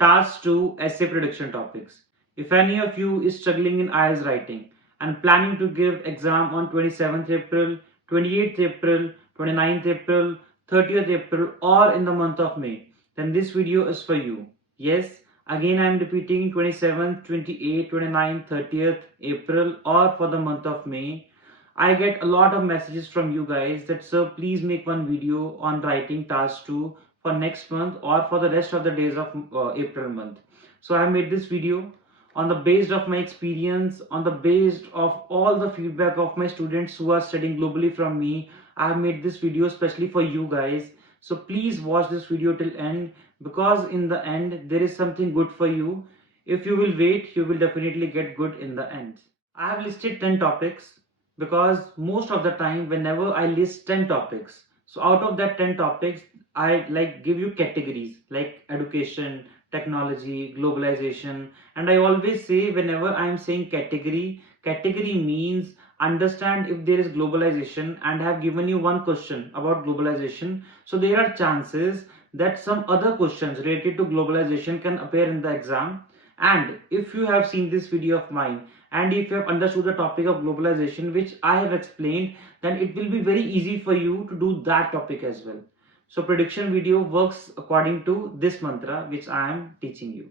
Task 2 Essay Production Topics. If any of you is struggling in IELTS writing and planning to give exam on 27th April, 28th April, 29th April, 30th April or in the month of May, then this video is for you. Yes, again I am repeating 27th, 28th, 29th, 30th April or for the month of May. I get a lot of messages from you guys that sir please make one video on writing task 2 for next month or for the rest of the days of April month. So I made this video on the based of my experience, on the based of all the feedback of my students who are studying globally from me. I have made this video especially for you guys. So please watch this video till end, because in the end there is something good for you. If you will wait, you will definitely get good in the end. I have listed 10 topics because most of the time whenever I list 10 topics, so out of that 10 topics I like give you categories like education, technology, globalization, and I always say whenever I am saying category means understand if there is globalization and I have given you one question about globalization, so there are chances that some other questions related to globalization can appear in the exam. And if you have seen this video of mine and if you have understood the topic of globalization which I have explained, then it will be very easy for you to do that topic as well. So prediction video works according to this mantra which I am teaching you.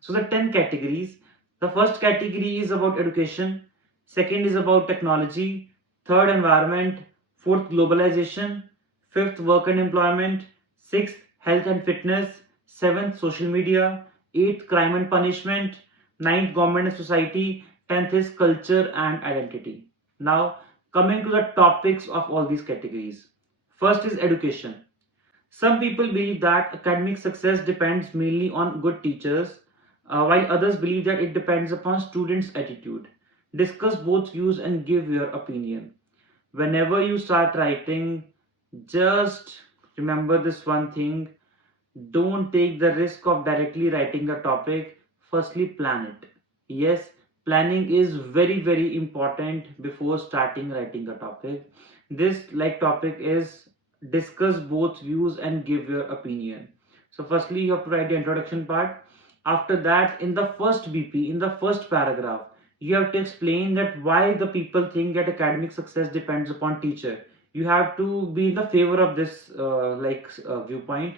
So the 10 categories. The first category is about education, second is about technology, third environment, fourth globalization, fifth work and employment, sixth health and fitness, seventh social media, eighth crime and punishment, ninth government and society, 10th is culture and identity. Now coming to the topics of all these categories. First is education. Some people believe that academic success depends mainly on good teachers, while others believe that it depends upon students' attitude. Discuss both views and give your opinion. Whenever you start writing, just remember this one thing: don't take the risk of directly writing a topic. Firstly, plan it. Yes, planning is very important before starting writing a topic. This like topic is discuss both views and give your opinion. So firstly you have to write the introduction part. After that, in the first BP, in the first paragraph, you have to explain that why the people think that academic success depends upon teacher. You have to be in the favor of this viewpoint.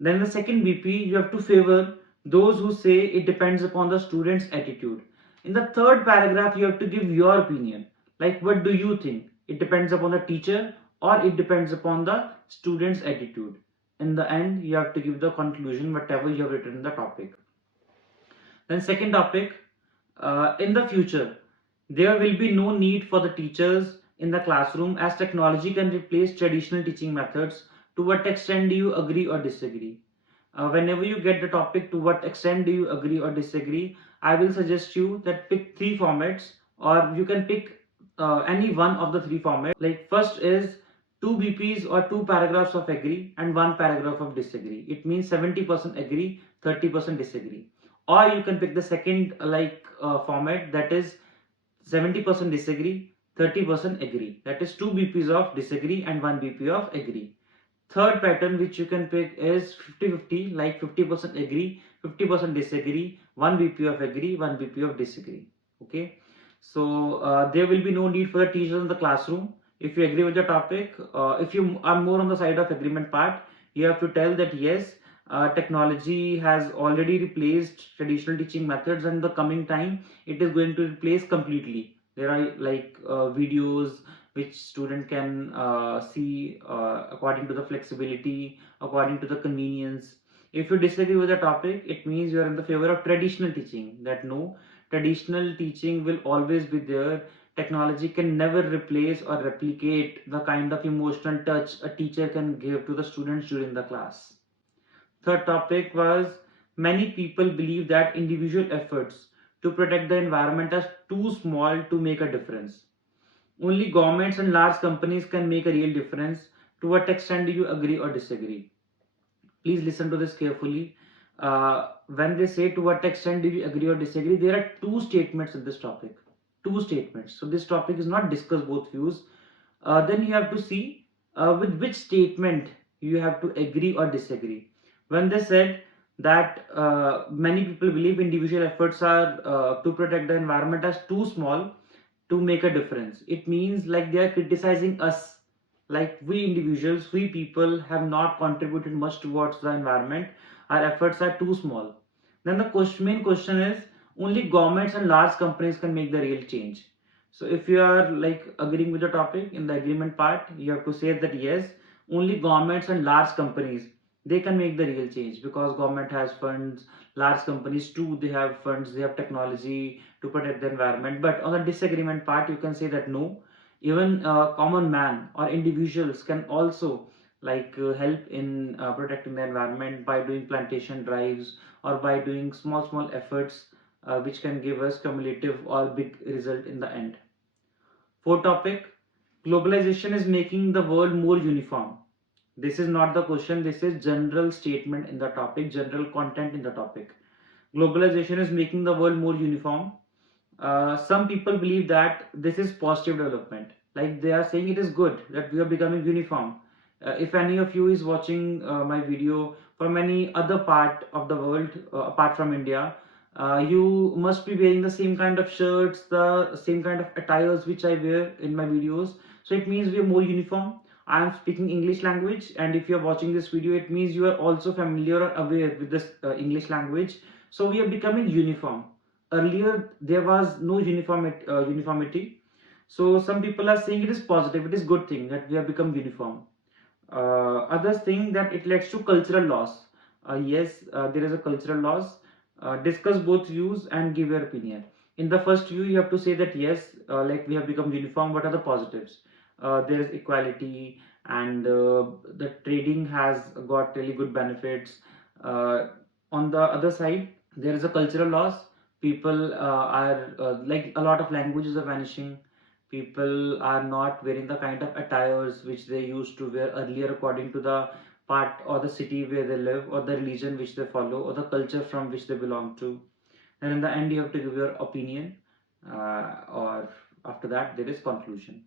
Then the second BP, you have to favor those who say it depends upon the student's attitude. In the third paragraph, you have to give your opinion. Like, what do you think? It depends upon the teacher or it depends upon the student's attitude. In the end, you have to give the conclusion, whatever you have written in the topic. Then second topic, in the future, there will be no need for the teachers in the classroom as technology can replace traditional teaching methods. To what extent do you agree or disagree? Whenever you get the topic, to what extent do you agree or disagree, I will suggest you that pick three formats, or you can pick any one of the three formats. Like first is two BPs or two paragraphs of agree and one paragraph of disagree. It means 70% agree, 30% disagree. Or you can pick the second format, that is 70% disagree, 30% agree. That is 2 BPs of disagree and 1 BP of agree. Third pattern which you can pick is 50-50, like 50% agree, 50% disagree, 1 BP of agree, 1 BP of disagree. Okay. So there will be no need for the teachers in the classroom. If you agree with the topic, if you are more on the side of agreement part, you have to tell that yes, technology has already replaced traditional teaching methods, and in the coming time it is going to replace completely. There are videos which student can see according to the flexibility, according to the convenience. If you disagree with the topic, it means you are in the favor of traditional teaching, that no, traditional teaching will always be there. Technology can never replace or replicate the kind of emotional touch a teacher can give to the students during the class. Third topic was, many people believe that individual efforts to protect the environment are too small to make a difference. Only governments and large companies can make a real difference. To what extent do you agree or disagree? Please listen to this carefully. When they say to what extent do you agree or disagree, there are two statements in this topic. Two statements. So this topic is not discuss both views. Then you have to see with which statement you have to agree or disagree. When they said that many people believe individual efforts are to protect the environment as too small to make a difference. It means like they are criticizing us, like we individuals, we people have not contributed much towards the environment. Our efforts are too small. Then the main question is, only governments and large companies can make the real change. So if you are like agreeing with the topic, in the agreement part, you have to say that yes, only governments and large companies, they can make the real change, because government has funds, large companies too, they have funds, they have technology to protect the environment. But on the disagreement part, you can say that no, even common man or individuals can also help in protecting the environment by doing plantation drives, or by doing small efforts which can give us cumulative or big result in the end. Fourth topic, globalization is making the world more uniform. This is not the question, this is general statement in the topic, general content in the topic. Globalization is making the world more uniform. Some people believe that this is positive development, like they are saying it is good that we are becoming uniform. If any of you is watching my video from any other part of the world apart from India, you must be wearing the same kind of shirts, the same kind of attires which I wear in my videos. So it means we are more uniform. I am speaking English language, and if you are watching this video, it means you are also familiar or aware with this English language. So we are becoming uniform. Earlier there was no uniformity. So some people are saying it is positive, it is good thing that we have become uniform. Others think that it leads to cultural loss. Yes, there is a cultural loss. Discuss both views and give your opinion. In the first view, you have to say that yes, like we have become uniform. What are the positives? There is equality, and the trading has got really good benefits. On the other side, there is a cultural loss. People are like a lot of languages are vanishing. People are not wearing the kind of attires which they used to wear earlier, according to the part or the city where they live, or the religion which they follow, or the culture from which they belong to. And in the end, you have to give your opinion, or after that, there is conclusion.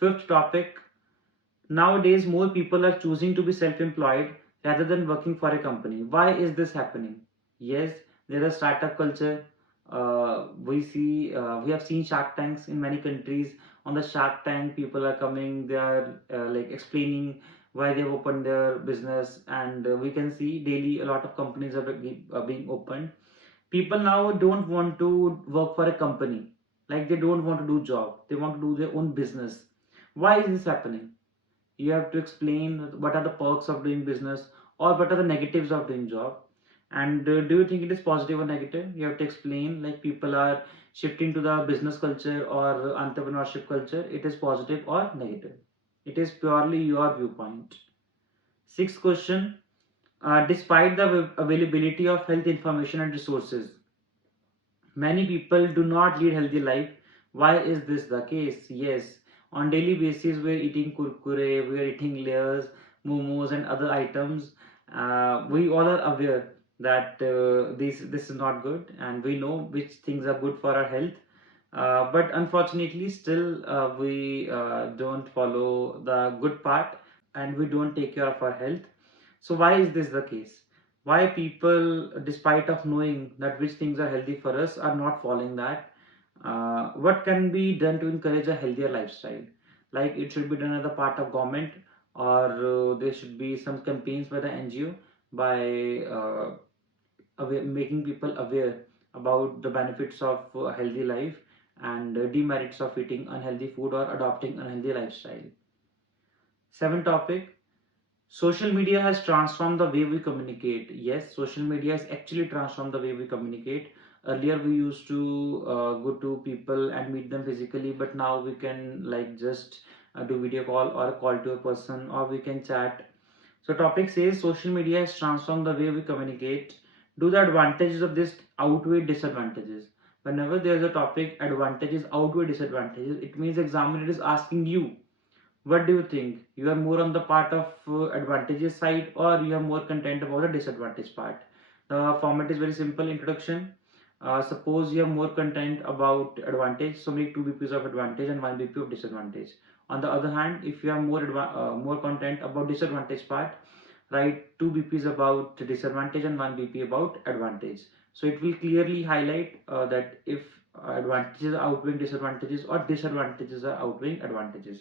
Fifth topic, nowadays more people are choosing to be self-employed rather than working for a company. Why is this happening? Yes, there is a startup culture. We have seen Shark Tanks in many countries. On the Shark Tank, people are coming, they are like explaining why they've opened their business, and we can see daily a lot of companies are being opened. People now don't want to work for a company, like they don't want to do job, they want to do their own business. Why is this happening? You have to explain what are the perks of doing business, or what are the negatives of doing job. And do you think it is positive or negative? You have to explain, like people are shifting to the business culture or entrepreneurship culture, it is positive or negative. It is purely your viewpoint. Sixth question, despite the availability of health information and resources, many people do not lead healthy life. Why is this the case? Yes, on daily basis we're eating kurkure, we're eating layers, momos, and other items. We all are aware that this is not good, and we know which things are good for our health. But unfortunately, still we don't follow the good part, and we don't take care of our health. So why is this the case? Why people, despite of knowing that which things are healthy for us, are not following that? What can be done to encourage a healthier lifestyle? Like it should be done as a part of government, or there should be some campaigns by the NGO, by making people aware about the benefits of a healthy life, and demerits of eating unhealthy food or adopting unhealthy lifestyle. Seventh topic, social media has transformed the way we communicate. Yes, social media has actually transformed the way we communicate. Earlier, we used to go to people and meet them physically, but now we can like just do video call or call to a person, or we can chat. So, topic says social media has transformed the way we communicate. Do the advantages of this outweigh disadvantages? Whenever there is a topic, advantages outweigh disadvantages, it means examiner is asking you, what do you think? You are more on the part of advantages side, or you are more content about the disadvantage part? The format is very simple. Introduction. Suppose you have more content about advantage, so make 2 BPs of advantage and 1 BP of disadvantage. On the other hand, if you have more content about disadvantage part, write 2 BPs about disadvantage and 1 BP about advantage. So it will clearly highlight that if advantages are outweighing disadvantages or disadvantages are outweighing advantages.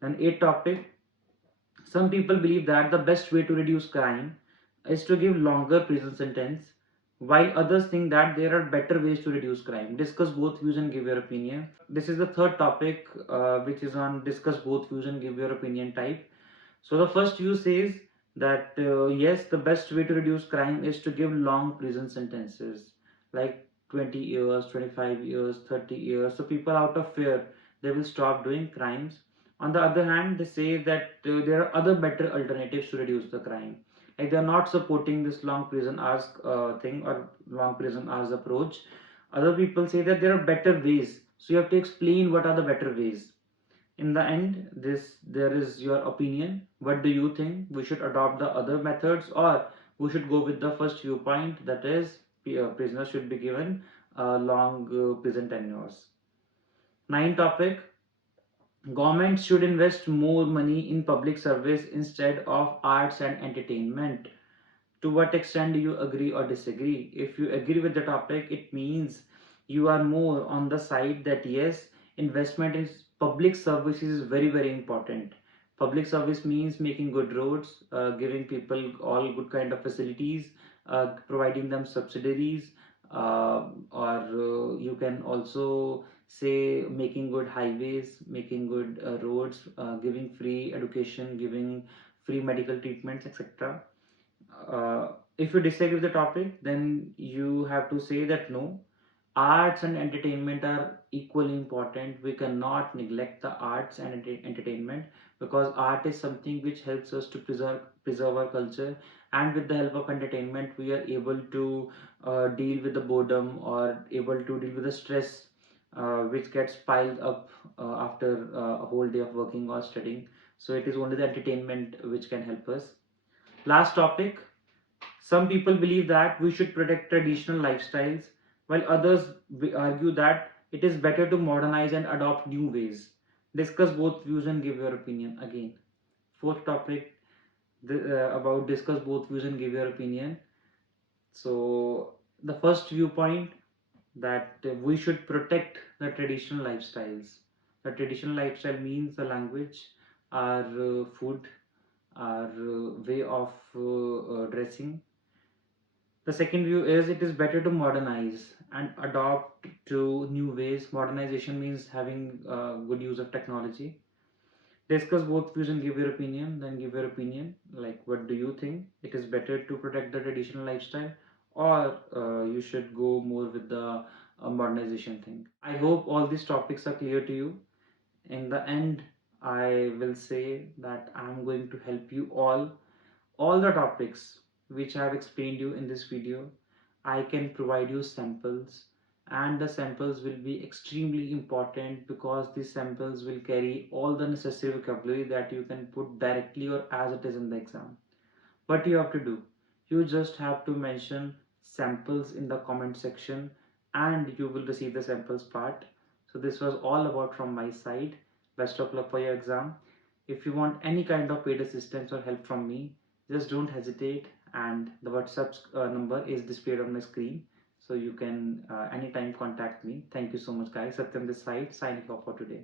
Then 8th topic, some people believe that the best way to reduce crime is to give longer prison sentence, while others think that there are better ways to reduce crime. Discuss both views and give your opinion. This is the third topic, which is on discuss both views and give your opinion type. So the first view says that yes, the best way to reduce crime is to give long prison sentences, like 20 years, 25 years, 30 years. So people out of fear, they will stop doing crimes. On the other hand, they say that there are other better alternatives to reduce the crime. Like they are not supporting this long prison hours thing or long prison hours approach. Other people say that there are better ways. So you have to explain what are the better ways. In the end, this there is your opinion. What do you think? We should adopt the other methods, or we should go with the first viewpoint, that is prisoners should be given long prison tenures. Ninth topic, government should invest more money in public service instead of arts and entertainment. To what extent do you agree or disagree? If you agree with the topic, it means you are more on the side that yes, investment in public services is very, very important. Public service means making good roads, giving people all good kind of facilities, providing them subsidies, or you can also say making good highways, making good roads, giving free education, giving free medical treatments, etc. If you disagree with the topic, then you have to say that no, arts and entertainment are equally important. We cannot neglect the arts and entertainment, because art is something which helps us to preserve our culture, and with the help of entertainment we are able to deal with the boredom, or able to deal with the stress which gets piled up after a whole day of working or studying. So it is only the entertainment which can help us. Last topic, some people believe that we should protect traditional lifestyles, while others argue that it is better to modernize and adopt new ways. Discuss both views and give your opinion. Again, fourth topic, about discuss both views and give your opinion. So, the first viewpoint, that we should protect the traditional lifestyles. The traditional lifestyle means the language, our food, our way of dressing. The second view is it is better to modernize and adopt to new ways. Modernization means having good use of technology. Discuss both views and give your opinion. Then give your opinion. Like, what do you think? It is better to protect the traditional lifestyle, or you should go more with the modernization thing. I hope all these topics are clear to you. In the end, I will say that I'm going to help you all the topics which I have explained you in this video. I can provide you samples, and the samples will be extremely important, because these samples will carry all the necessary vocabulary that you can put directly or as it is in the exam. What you have to do, you just have to mention samples in the comment section, and you will receive the samples part. So this was all about from my side. Best of luck for your exam. If you want any kind of paid assistance or help from me, just don't hesitate, and the WhatsApp number is displayed on my screen, so you can anytime contact me. Thank you so much, guys. Satyam this side, signing off for today.